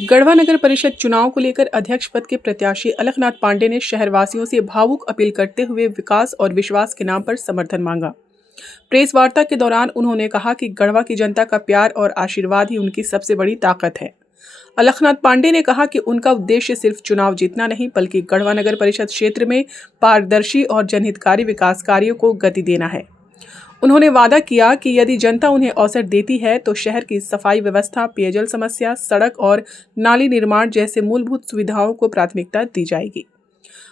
गढ़वा नगर परिषद चुनाव को लेकर अध्यक्ष पद के प्रत्याशी अलखनाथ पांडे ने शहरवासियों से भावुक अपील करते हुए विकास और विश्वास के नाम पर समर्थन मांगा। प्रेस वार्ता के दौरान उन्होंने कहा कि गढ़वा की जनता का प्यार और आशीर्वाद ही उनकी सबसे बड़ी ताकत है। अलखनाथ पांडे ने कहा कि उनका उद्देश्य सिर्फ चुनाव जीतना नहीं बल्कि गढ़वा नगर परिषद क्षेत्र में पारदर्शी और जनहितकारी विकास कार्यों को गति देना है। उन्होंने वादा किया कि यदि जनता उन्हें अवसर देती है तो शहर की सफाई व्यवस्था, पेयजल समस्या, सड़क और नाली निर्माण जैसे मूलभूत सुविधाओं को प्राथमिकता दी जाएगी।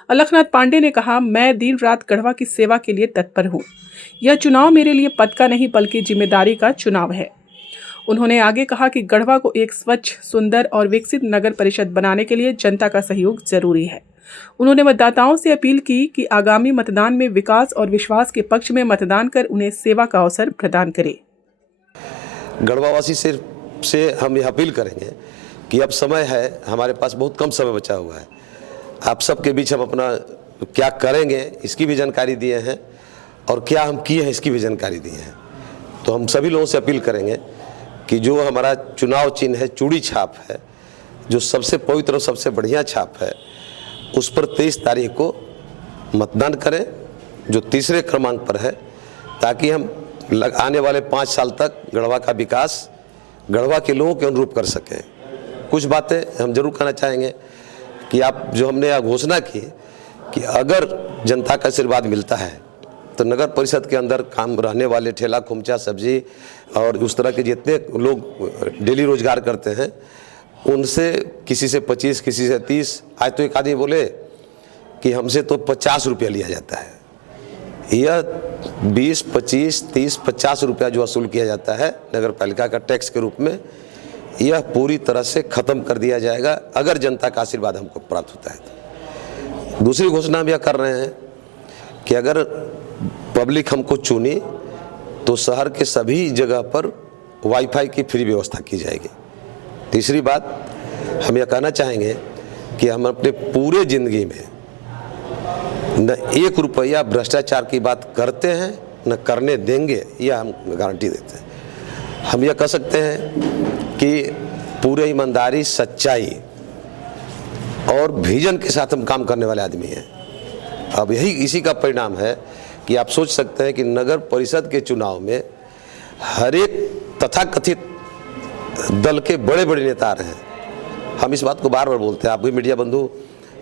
अलखनाथ पांडे ने कहा, मैं दिन रात गढ़वा की सेवा के लिए तत्पर हूँ। यह चुनाव मेरे लिए पद का नहीं बल्कि जिम्मेदारी का चुनाव है। उन्होंने आगे कहा कि गढ़वा को एक स्वच्छ, सुंदर और विकसित नगर परिषद बनाने के लिए जनता का सहयोग जरूरी है। उन्होंने मतदाताओं से अपील की कि आगामी मतदान में विकास और विश्वास के पक्ष में मतदान कर उन्हें सेवा का अवसर प्रदान करें। गढ़वावासी से हम यह अपील करेंगे कि अब समय है, हमारे पास बहुत कम समय बचा हुआ है। आप सबके बीच हम अपना क्या करेंगे इसकी भी जानकारी दिए हैं और क्या हम किए हैं इसकी भी जानकारी दी है। तो हम सभी लोगों से अपील करेंगे कि जो हमारा चुनाव चिन्ह है, चूड़ी छाप है, जो सबसे पवित्र और सबसे बढ़िया छाप है, उस पर 23 तारीख को मतदान करें, जो तीसरे क्रमांक पर है, ताकि हम आने वाले 5 साल तक गढ़वा का विकास गढ़वा के लोगों के अनुरूप कर सकें। कुछ बातें हम जरूर कहना चाहेंगे कि आप जो हमने यह घोषणा की कि अगर जनता का आशीर्वाद मिलता है तो नगर परिषद के अंदर काम रहने वाले ठेला खोमचा सब्जी और उस तरह के जितने लोग डेली रोजगार करते हैं, उनसे किसी से 25, किसी से 30, आज तो एक आदमी बोले कि हमसे तो 50 रुपया लिया जाता है। यह 20, 25, 30, 50 रुपया जो वसूल किया जाता है नगर पालिका का टैक्स के रूप में, यह पूरी तरह से ख़त्म कर दिया जाएगा अगर जनता का आशीर्वाद हमको प्राप्त होता है तो। दूसरी घोषणा हम यह कर रहे हैं कि अगर पब्लिक हमको चुनी तो शहर के सभी जगह पर वाईफाई की फ्री व्यवस्था की जाएगी। तीसरी बात हम यह कहना चाहेंगे कि हम अपने पूरे ज़िंदगी में न 1 रुपया भ्रष्टाचार की बात करते हैं न करने देंगे, यह हम गारंटी देते हैं। हम यह कह सकते हैं कि पूरे ईमानदारी, सच्चाई और विजन के साथ हम काम करने वाले आदमी हैं। अब यही इसी का परिणाम है कि आप सोच सकते हैं कि नगर परिषद के चुनाव में हर एक तथाकथित दल के बड़े बड़े नेता रहे हैं। हम इस बात को बार बार बोलते हैं, आप भी मीडिया बंधु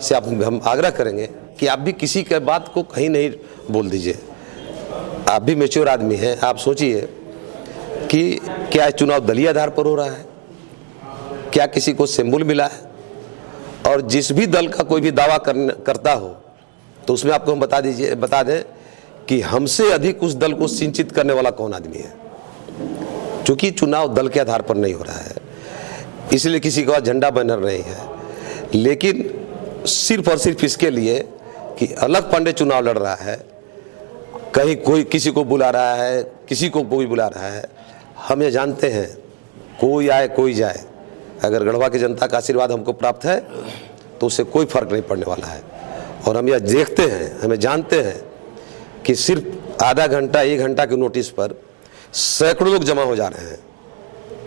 से हम आग्रह करेंगे कि आप भी किसी के बात को कहीं नहीं बोल दीजिए। आप भी मैच्योर आदमी हैं, आप सोचिए कि क्या चुनाव दलीय आधार पर हो रहा है, क्या किसी को सिंबल मिला है, और जिस भी दल का कोई भी दावा करता हो तो उसमें आपको हम बता दें कि हमसे अधिक उस दल को सिंचित करने वाला कौन आदमी है। चूंकि चुनाव दल के आधार पर नहीं हो रहा है, इसलिए किसी का झंडा बैनर नहीं है, लेकिन सिर्फ और सिर्फ इसके लिए कि अलख पांडे चुनाव लड़ रहा है, कहीं कोई किसी को बुला रहा है, किसी को कोई बुला रहा है। हम ये जानते हैं, कोई आए कोई जाए, अगर गढ़वा की जनता का आशीर्वाद हमको प्राप्त है तो उससे कोई फर्क नहीं पड़ने वाला है। और हम यह देखते हैं, हमें जानते हैं कि सिर्फ आधा घंटा 1 घंटा के नोटिस पर सैकड़ों लोग जमा हो जा रहे हैं,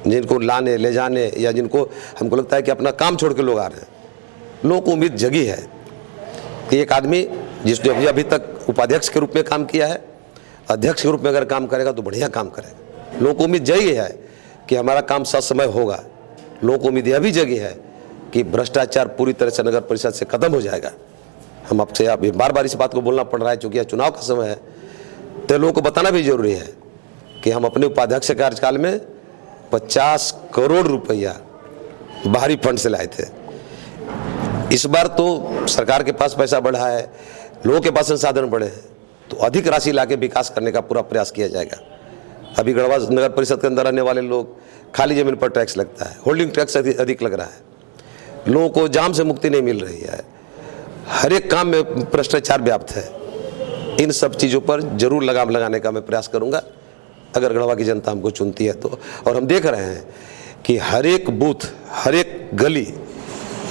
जिनको लाने ले जाने या जिनको हमको लगता है कि अपना काम छोड़ के लोग आ रहे हैं। लोगों को उम्मीद जगी है कि एक आदमी जिसने अभी तक उपाध्यक्ष के रूप में काम किया है, अध्यक्ष के रूप में अगर काम करेगा तो बढ़िया काम करेगा। लोगों को उम्मीद जगी है कि हमारा काम ससमय होगा। लोगों को उम्मीद यह भी जगी है कि भ्रष्टाचार पूरी तरह से नगर परिषद से खत्म हो जाएगा। हम आपसे अब बार बार इस बात को बोलना पड़ रहा है, चूँकि यह चुनाव का समय है, तो लोगों को बताना भी जरूरी है कि हम अपने उपाध्यक्ष कार्यकाल में 50 करोड़ रुपया बाहरी फंड से लाए थे। इस बार तो सरकार के पास पैसा बढ़ा है, लोगों के पास संसाधन बढ़े हैं, तो अधिक राशि लाके विकास करने का पूरा प्रयास किया जाएगा। अभी गढ़वा नगर परिषद के अंदर रहने वाले लोग, खाली जमीन पर टैक्स लगता है, होल्डिंग टैक्स अधिक लग रहा है, लोगों को जाम से मुक्ति नहीं मिल रही है, हर एक काम में भ्रष्टाचार व्याप्त है। इन सब चीज़ों पर जरूर लगाम लगाने का मैं प्रयास करूंगा अगर गढ़वा की जनता हमको चुनती है तो। और हम देख रहे हैं कि हर एक बूथ, हर एक गली,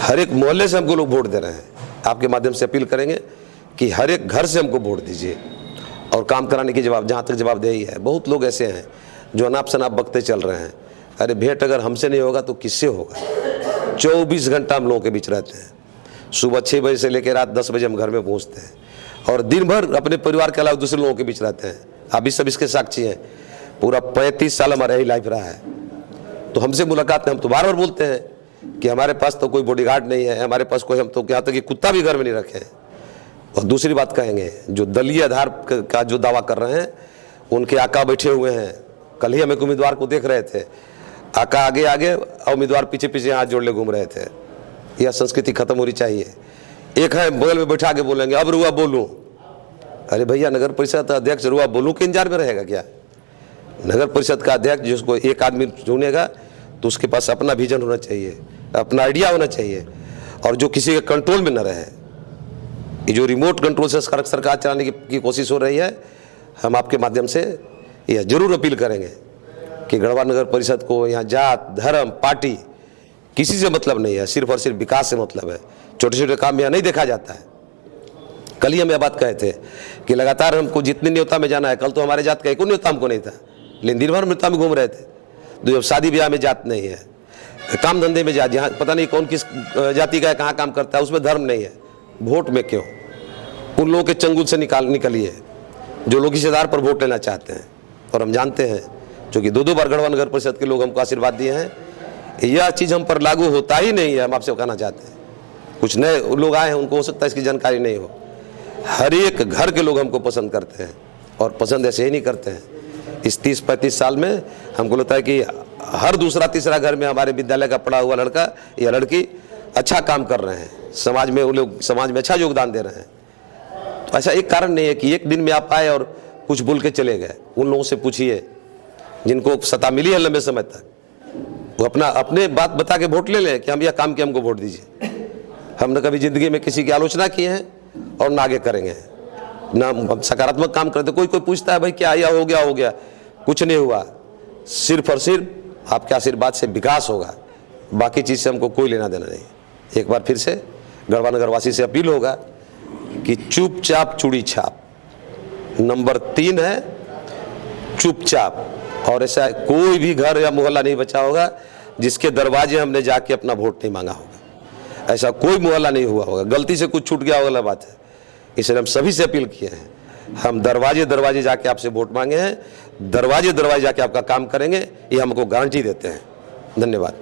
हर एक मोहल्ले से हमको लोग वोट दे रहे हैं। आपके माध्यम से अपील करेंगे कि हर एक घर से हमको वोट दीजिए और काम कराने की जहाँ तक जवाबदेही है। बहुत लोग ऐसे हैं जो अनाप शनाप बकते चल रहे हैं, अरे भेंट अगर हमसे नहीं होगा तो किससे होगा। 24 घंटा हम लोगों के बीच रहते हैं। सुबह 6 बजे से लेकर रात 10 बजे हम घर में पहुंचते हैं और दिन भर अपने परिवार के अलावा दूसरे लोगों के बीच रहते हैं। आप भी सब इसके साक्षी हैं। पूरा 35 साल हमारा यही लाइफ रहा है। तो हमसे मुलाकात में हम तो बार बार बोलते हैं कि हमारे पास तो कोई बॉडीगार्ड नहीं है, हमारे पास कोई, हम तो यहाँ तक कि कुत्ता भी घर में नहीं रखे हैं। और दूसरी बात कहेंगे, जो दलीय आधार का जो दावा कर रहे हैं, उनके आका बैठे हुए हैं। कल ही हम एक उम्मीदवार को देख रहे थे, आका आगे आगे और उम्मीदवार पीछे पीछे हाथ जोड़ ले घूम रहे थे। यह संस्कृति खत्म होनी चाहिए। एक है बगल में बैठा के बोलेंगे अब रुआ बोलूं। अरे भैया, नगर परिषद अध्यक्ष रुआ बोलूं के इंतजार में रहेगा क्या? नगर परिषद का अध्यक्ष जिसको एक आदमी चुनेगा तो उसके पास अपना विजन होना चाहिए, अपना आइडिया होना चाहिए, और जो किसी के कंट्रोल में न रहे। ये जो रिमोट कंट्रोल से सरकार चलाने की कोशिश हो रही है, हम आपके माध्यम से यह जरूर अपील करेंगे कि गढ़वा नगर परिषद को यहाँ जात, धर्म, पार्टी किसी से मतलब नहीं है, सिर्फ और सिर्फ विकास से मतलब है। छोटे छोटे काम यहाँ नहीं देखा जाता है। कल ही हम यह बात कहे थे कि लगातार हमको जितने न्योता में जाना है, कल तो हमारे जात का एक न्योता हमको नहीं था, लेकिन दिन भर न्योता में घूम रहे थे। तो जब शादी ब्याह में जात नहीं है, काम धंधे में जात, जहाँ पता नहीं कौन किस जाति का है, कहाँ काम करता है, उसमें धर्म नहीं है। वोट में क्यों? उन लोगों के चंगुल से निकलिए जो लोग इस आधार पर वोट लेना चाहते हैं। और हम जानते हैं, क्योंकि 2 बार गढ़वा नगर परिषद के लोग हमको आशीर्वाद दिए हैं, यह चीज़ हम पर लागू होता ही नहीं है। हम आपसे कहना चाहते हैं, कुछ नए लोग आए हैं, उनको हो सकता है इसकी जानकारी नहीं हो। हर एक घर के लोग हमको पसंद करते हैं, और पसंद ऐसे ही नहीं करते हैं। इस 30-35 साल में हमको लगता है कि हर दूसरा तीसरा घर में हमारे विद्यालय का पढ़ा हुआ लड़का या लड़की अच्छा काम कर रहे हैं, समाज में वो लोग समाज में अच्छा योगदान दे रहे हैं। तो ऐसा एक कारण नहीं है कि एक दिन में आप आए और कुछ बोल के चले गए। उन लोगों से पूछिए जिनको सत्ता मिली है लंबे समय तक, वो अपने बात बता के वोट ले लें कि हम यह काम किया, हमको वोट दीजिए। हमने कभी जिंदगी में किसी की आलोचना की है और ना आगे करेंगे, ना सकारात्मक काम करते। कोई पूछता है भाई क्या या हो गया, कुछ नहीं हुआ। सिर्फ और सिर्फ आपके आशीर्वाद से विकास होगा, बाकी चीज़ से हमको कोई लेना देना नहीं। एक बार फिर से गढ़वा नगरवासी से अपील होगा कि चुपचाप चूड़ी छाप। नंबर 3 है चुपचाप। और ऐसा कोई भी घर या मोहल्ला नहीं बचा होगा जिसके दरवाजे हमने जाके अपना वोट नहीं मांगा होगा। ऐसा कोई मोहल्ला नहीं हुआ होगा। गलती से कुछ छूट गया होगा, अलग बात है। इसलिए हम सभी से अपील किए हैं, हम दरवाजे जाके आपसे वोट मांगे हैं, दरवाजे जाके आपका काम करेंगे, ये हमको गारंटी देते हैं। धन्यवाद।